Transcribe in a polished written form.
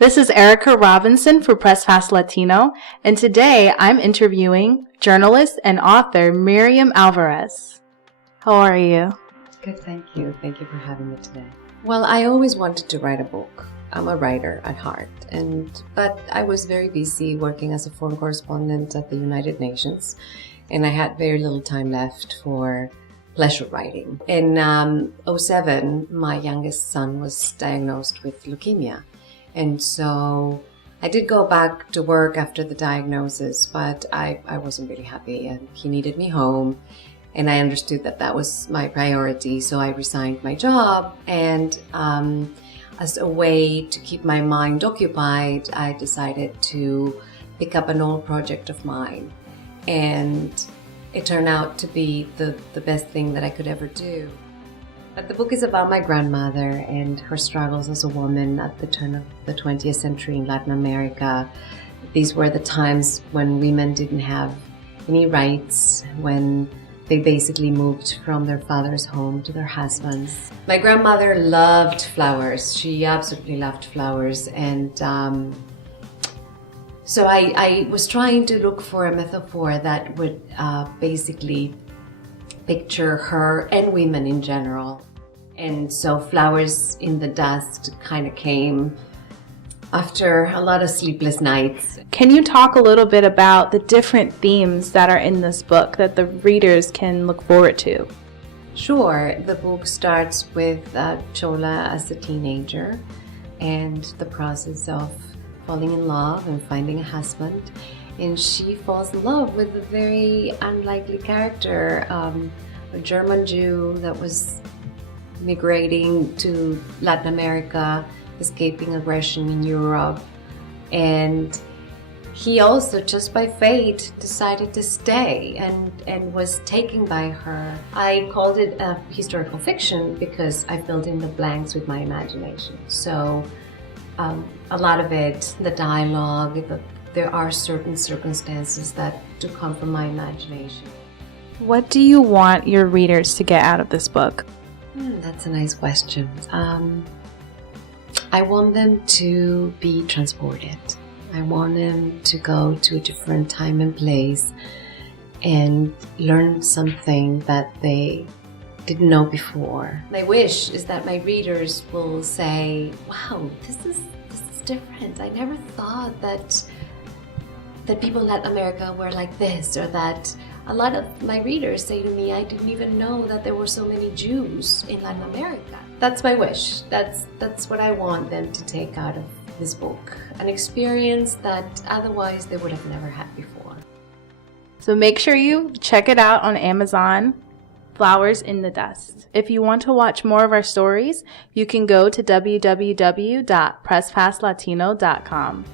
This is Erica Robinson for Press Fast Latino, and today I'm interviewing journalist and author Myriam Alvarez. How are you? Good, thank you. Thank you for having me today. Well, I always wanted to write a book. I'm a writer at heart, but I was very busy working as a foreign correspondent at the United Nations, and I had very little time left for pleasure writing. In 2007, my youngest son was diagnosed with leukemia. And so I did go back to work after the diagnosis, but I wasn't really happy, and he needed me home. And I understood that that was my priority, so I resigned my job. And as a way to keep my mind occupied, I decided to pick up an old project of mine. And it turned out to be the best thing that I could ever do. But the book is about my grandmother and her struggles as a woman at the turn of the 20th century in Latin America. These were the times when women didn't have any rights, when they basically moved from their father's home to their husbands. My grandmother loved flowers. She absolutely loved flowers. And so I was trying to look for a metaphor that would basically picture her and women in general. And so Flowers in the Dust kind of came after a lot of sleepless nights. Can you talk a little bit about the different themes that are in this book that the readers can look forward to? Sure. The book starts with Chola as a teenager and the process of falling in love and finding a husband. And she falls in love with a very unlikely character, a German Jew that was migrating to Latin America, escaping aggression in Europe. And he also, just by fate, decided to stay and was taken by her. I called it a historical fiction because I filled in the blanks with my imagination. So a lot of it, the dialogue, there are certain circumstances that do come from my imagination. What do you want your readers to get out of this book? That's a nice question. I want them to be transported. I want them to go to a different time and place and learn something that they didn't know before. My wish is that my readers will say, wow, this is different. I never thought that people in Latin America were like this, or that a lot of my readers say to me, I didn't even know that there were so many Jews in Latin America. That's my wish. That's what I want them to take out of this book. An experience that otherwise they would have never had before. So make sure you check it out on Amazon, Flowers in the Dust. If you want to watch more of our stories, you can go to www.pressfastlatino.com.